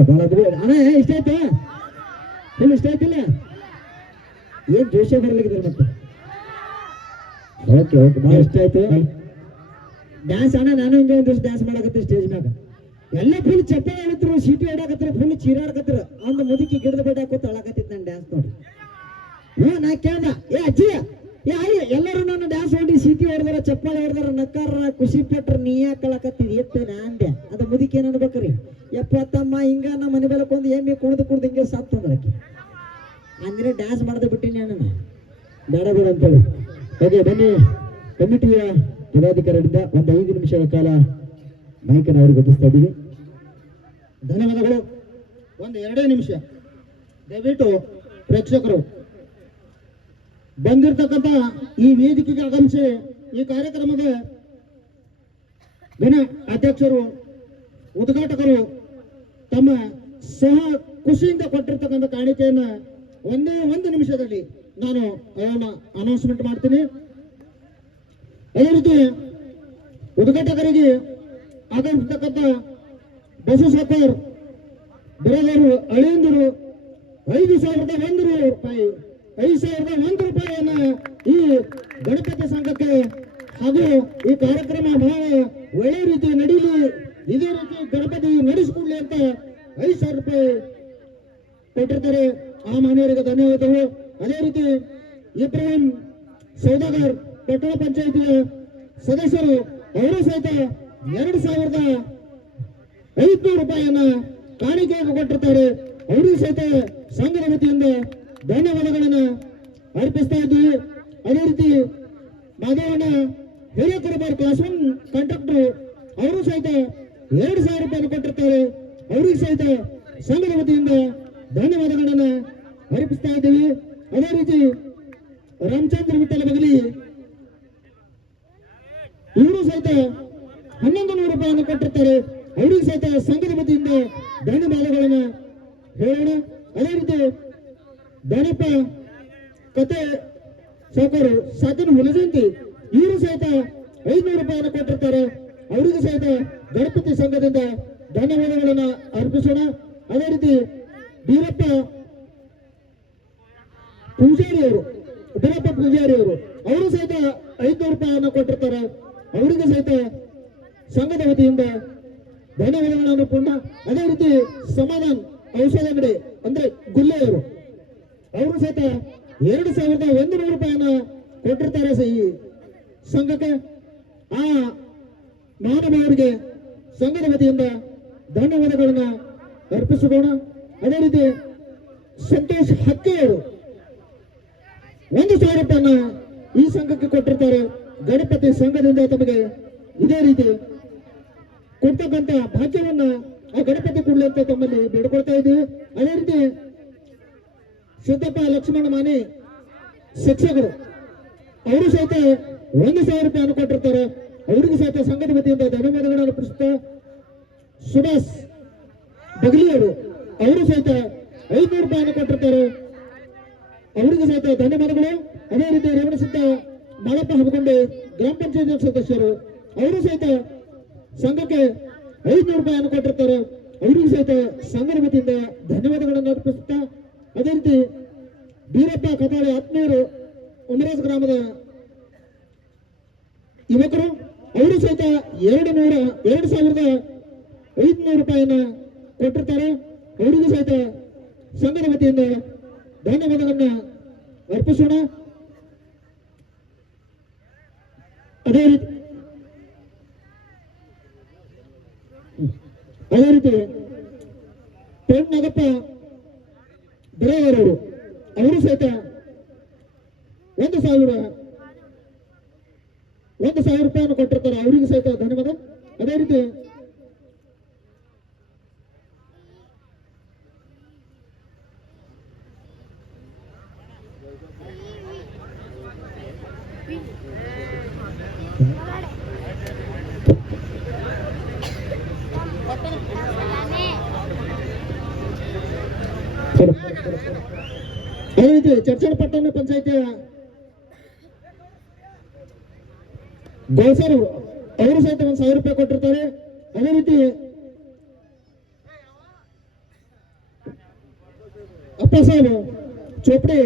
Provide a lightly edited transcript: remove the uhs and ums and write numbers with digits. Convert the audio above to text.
ಅಣ್ಣ ಇಷ್ಟ ಆಯ್ತಾ ಫುಲ್ ಇಷ್ಟ ಆಯ್ತಿಲ್ಲ ಏನ್ ಜೋಶ ಬರ್ಲಿಕ್ಕಿದ್ರೆ ಮತ್ತೆ ಓಕೆ ಓಕೆ ಭಾಳ ಇಷ್ಟ ಆಯ್ತು ಡ್ಯಾನ್ಸ್ ಅಣ್ಣ ನಾನು ಹಿಂಗೆ ಒಂದಿಷ್ಟು ಡ್ಯಾನ್ಸ್ ಮಾಡಕತ್ತೆ ಸ್ಟೇಜ್ ಮ್ಯಾಗ ಎಲ್ಲ ಫುಲ್ ಚಪ್ಪೆ ಹೇಳಿದ್ರು ಸೀಟಿ ಹೊಡಾಕತ್ರ ಫುಲ್ ಚೀರಾಡಕತ್ರ ಒಂದು ಮುದುಕಿ ಗಿಡದ ಬೇಡ ಹಾಕೋತ ಅಳಕತ್ತಿತ್ತು ನಾನು ಡ್ಯಾನ್ಸ್ ನೋಡಿ ನಾ ಕೇಳ್ದ ಏ ಅಜ್ಜಿ ಏ ಅಯ್ಯ ಎಲ್ಲರೂ ನಾನು ಡ್ಯಾನ್ಸ್ ಹೊಡಿ ಸೀಟಿ ಹೊಡೆದಾರ ಚಪ್ಪಾಳೆ ಹೊಡೆದಾರ ನಕ್ಕಾರ ಖುಷಿ ಪಟ್ರ ನೀ ಯಾಕೆ ಕಳಕತ್ತಿದ್ ಎತ್ತು ನಾ ಅಂದೆ ಅದು ಮುದುಕಿ ಏನ್ ಅನ್ಬೇಕ್ರಿ ಎಪ್ಪತ್ತಮ್ಮ ಹಿಂಗ ನಮ್ಮ ಮನೆ ಬೆಳಕೊಂದು ಏಮಿ ಕುಡ್ದು ಹಿಂಗೆ ಸಾತ್ ತಂದ್ರಕ್ಕೆ ಅಂದ್ರೆ ಡ್ಯಾನ್ಸ್ ಮಾಡದೆ ಬಿಟ್ಟಿನಿ ನಾನು ಬೇಡ ಬೇಡ ಅಂತೇಳಿ ಓಕೆ ಬನ್ನಿ ಕಮಿಟಿಯ ಪದಾಧಿಕಾರಿಗಳಿಂದ ಒಂದು 5 ನಿಮಿಷಗಳ ಕಾಲ ಮೈಕನ್ನು ಅವ್ರಿಗೆ ಗೊತ್ತಿಸ್ತಾ ಇದ್ದೀವಿ ಧನ್ಯವಾದಗಳು ಒಂದು 2 ನಿಮಿಷ ದಯವಿಟ್ಟು ಪ್ರೇಕ್ಷಕರು ಬಂದಿರತಕ್ಕಂಥ ಈ ವೇದಿಕೆಗೆ ಆಗಮಿಸಿ ಈ ಕಾರ್ಯಕ್ರಮದ ದಿನ ಅಧ್ಯಕ್ಷರು ಉದ್ಘಾಟಕರು ತಮ್ಮ ಸಹ ಖುಷಿಯಿಂದ ಕೊಟ್ಟಿರ್ತಕ್ಕಂಥ ಕಾಣಿಕೆಯನ್ನ ಒಂದೇ 1 ನಿಮಿಷದಲ್ಲಿ ನಾನು ಅವನ್ನ ಅನೌನ್ಸ್ಮೆಂಟ್ ಮಾಡ್ತೀನಿ. ಅದೇ ರೀತಿ ಉದ್ಘಾಟಕರಿಗೆ ಆಗಮಿಸತಕ್ಕಂಥ ಬಸವಸಾಕರ್ ಬಿರಾದರು ಅಳಿಯಂದರು 5,001 ರೂಪಾಯಿ 5,001 ರೂಪಾಯಿಯನ್ನ ಈ ಗಣಪತಿ ಸಂಘಕ್ಕೆ ಹಾಗೂ ಈ ಕಾರ್ಯಕ್ರಮ ಬಹಳ ಒಳ್ಳೆ ರೀತಿ ನಡೀಲಿ ಇದೇ ರೀತಿ ಗಣಪತಿ ನಡೆಸಿಕೊಡ್ಲಿ ಅಂತ 5,000 ರೂಪಾಯಿ ಕೊಟ್ಟಿರ್ತಾರೆ. ಆ ಮನೆಯವರಿಗೆ ಧನ್ಯವಾದಗಳು. ಅದೇ ರೀತಿ ಇಬ್ರಾಹಿಂ ಸೌದಾಗರ್ ಪಟ್ಟಣ ಪಂಚಾಯಿತಿಯ ಸದಸ್ಯರು ಅವರು ಸಹಿತ 2,500 ರೂಪಾಯಿಯನ್ನ ಕಾಣಿಕೆಯಾಗಿ ಕೊಟ್ಟಿರ್ತಾರೆ. ಅವರಿಗೂ ಸಹಿತ ಸಂಘದ ವತಿಯಿಂದ ಧನ್ಯವಾದಗಳನ್ನ ಅರ್ಪಿಸ್ತಾ ಇದ್ದೀವಿ. ಅದೇ ರೀತಿ ಮಾಧವಣ್ಣ ಹಿರೇಕರಬಾರ್ ಕ್ಲಾಸ್ 1 ಕಾಂಟ್ರಾಕ್ಟರ್ ಅವರು ಸಹಿತ 2,000 ರೂಪಾಯಿಯನ್ನು ಕೊಟ್ಟಿರ್ತಾರೆ. ಅವರಿಗೂ ಸಹಿತ ಸಂಘದ ವತಿಯಿಂದ ಧನ್ಯವಾದಗಳನ್ನ ಅರ್ಪಿಸ್ತಾ ಇದ್ದೀವಿ. ಅದೇ ರೀತಿ ರಾಮಚಂದ್ರ ವಿಠಲ ಬಗಲಿ ಇವರು ಸಹಿತ 1,100 ರೂಪಾಯಿಯನ್ನು ಕೊಟ್ಟಿರ್ತಾರೆ. ಅವರಿಗೂ ಸಹಿತ ಸಂಘದ ವತಿಯಿಂದ ಧನ್ಯವಾದಗಳನ್ನ ಹೇಳೋಣ. ಅದೇ ರೀತಿ ದಾನಪ್ಪ ಕತೆ ಸಾಕರು ಸಾಕಿನ ಹುಲಜಯಂತಿ ಇವರು ಸಹಿತ 500 ರೂಪಾಯಿಯನ್ನು ಕೊಟ್ಟಿರ್ತಾರೆ. ಅವರಿಗೂ ಸಹಿತ ಗಣಪತಿ ಸಂಘದಿಂದ ಧನ್ಯವಾದಗಳನ್ನ ಅರ್ಪಿಸೋಣ. ಅದೇ ರೀತಿ ಬೀರಪ್ಪ ಪೂಜಾರಿ ಅವರು ಅವರು ಸಹಿತ 500 ರೂಪಾಯಿಯನ್ನು ಕೊಟ್ಟಿರ್ತಾರೆ. ಅವರಿಗೂ ಸಹಿತ ಸಂಘದ ವತಿಯಿಂದ ಧನ್ಯವಾದಗಳನ್ನು ಪೂರ್ಣ. ಅದೇ ರೀತಿ ಸಮಾಧಾನ್ ಔಷಧ ಅಂಗಡಿ ಅಂದ್ರೆ ಗುಲ್ಲೆಯವರು ಅವರು ಸಹಿತ 2,100 ರೂಪಾಯಿಯನ್ನ ಕೊಟ್ಟಿರ್ತಾರೆ ಈ ಸಂಘಕ್ಕೆ. ಆ ಮಾನವರಿಗೆ ಸಂಘದ ವತಿಯಿಂದ ಧನ್ಯವಾದಗಳನ್ನ ಅರ್ಪಿಸೋಣ. ಅದೇ ರೀತಿ ಸಂತೋಷ್ ಹಕ್ಕೆಯವರು 1,000 ರೂಪಾಯಿಯನ್ನ ಈ ಸಂಘಕ್ಕೆ ಕೊಟ್ಟಿರ್ತಾರೆ. ಗಣಪತಿ ಸಂಘದಿಂದ ತಮಗೆ ಇದೇ ರೀತಿ ಕೊಡ್ತಕ್ಕಂಥ ಭಾಗ್ಯವನ್ನ ಆ ಗಣಪತಿ ಕೊಡ್ಲಿ ಅಂತ ತಮ್ಮಲ್ಲಿ ಬೇಡ್ಕೊಳ್ತಾ ಇದ್ದೀವಿ. ಅದೇ ರೀತಿ ಸಿದ್ದಪ್ಪ ಲಕ್ಷ್ಮಣ ಮಾನಿ ಶಿಕ್ಷಕರು ಅವರು ಸಹಿತ 1,000 ರೂಪಾಯಿಯನ್ನು ಕೊಟ್ಟಿರ್ತಾರೆ. ಅವರಿಗೂ ಸಹಿತ ಸಂಘದ ವತಿಯಿಂದ ಧನ್ಯವಾದಗಳನ್ನು ಅರ್ಪಿಸುತ್ತಾ ಸುಭಾಷ್ ಬಗಲಿಯವರು ಅವರು ಸಹಿತ 500 ರೂಪಾಯಿಯನ್ನು ಕೊಟ್ಟಿರ್ತಾರೆ. ಅವರಿಗೂ ಸಹಿತ ಧನ್ಯವಾದಗಳು. ಅದೇ ರೀತಿ ರೇವಣಸಿದ್ದ ಮಾಳಪ್ಪ ಹಬ್ಕೊಂಡೆ ಗ್ರಾಮ ಪಂಚಾಯತ್ ಸದಸ್ಯರು ಅವರು ಸಹಿತ ಸಂಘಕ್ಕೆ 500 ರೂಪಾಯಿಯನ್ನು ಕೊಟ್ಟಿರ್ತಾರೆ. ಅವರಿಗೂ ಸಹಿತ ಸಂಘದ ವತಿಯಿಂದ ಧನ್ಯವಾದಗಳನ್ನು ಅರ್ಪಿಸುತ್ತಾ ಅದೇ ರೀತಿ ಬೀರಪ್ಪ ಕತಾಳೆ ಆತ್ಮೀಯರು ಉಮರಾಜ್ ಗ್ರಾಮದ ಯುವಕರು ಅವರು ಸಹಿತ 2,500 ರೂಪಾಯಿಯನ್ನ ಕೊಟ್ಟಿರ್ತಾರೆ. ಅವರಿಗೂ ಸಹಿತ ಸಂಘದ ವತಿಯಿಂದ ಧನ್ಯವಾದಗಳನ್ನ ಅರ್ಪಿಸೋಣ. ಅದೇ ರೀತಿ ಪೇಟ್ ನಾಗಪ್ಪ ಬೆಳೆಯವರವರು ಅವರು ಸಹಿತ 1,000 ರೂಪಾಯಿಯನ್ನು ಕೊಟ್ಟಿರ್ತಾರೆ. ಅವರಿಗೂ ಸಹಿತ ಧನ್ಯವಾದ. ಅದೇ ರೀತಿ ಚರ್ಚಣ ಪಟ್ಟಣ ಪಂಚಾಯತಿಯ ಗೋಲ್ಸರ್ ಅವರು ಸಹಿತ 1,000 ರೂಪಾಯಿ ಕೊಟ್ಟಿರ್ತಾರೆ. ಅದೇ ರೀತಿ ಅಪ್ಪಸಾಹೇಬ್ ಚೋಪಡೆ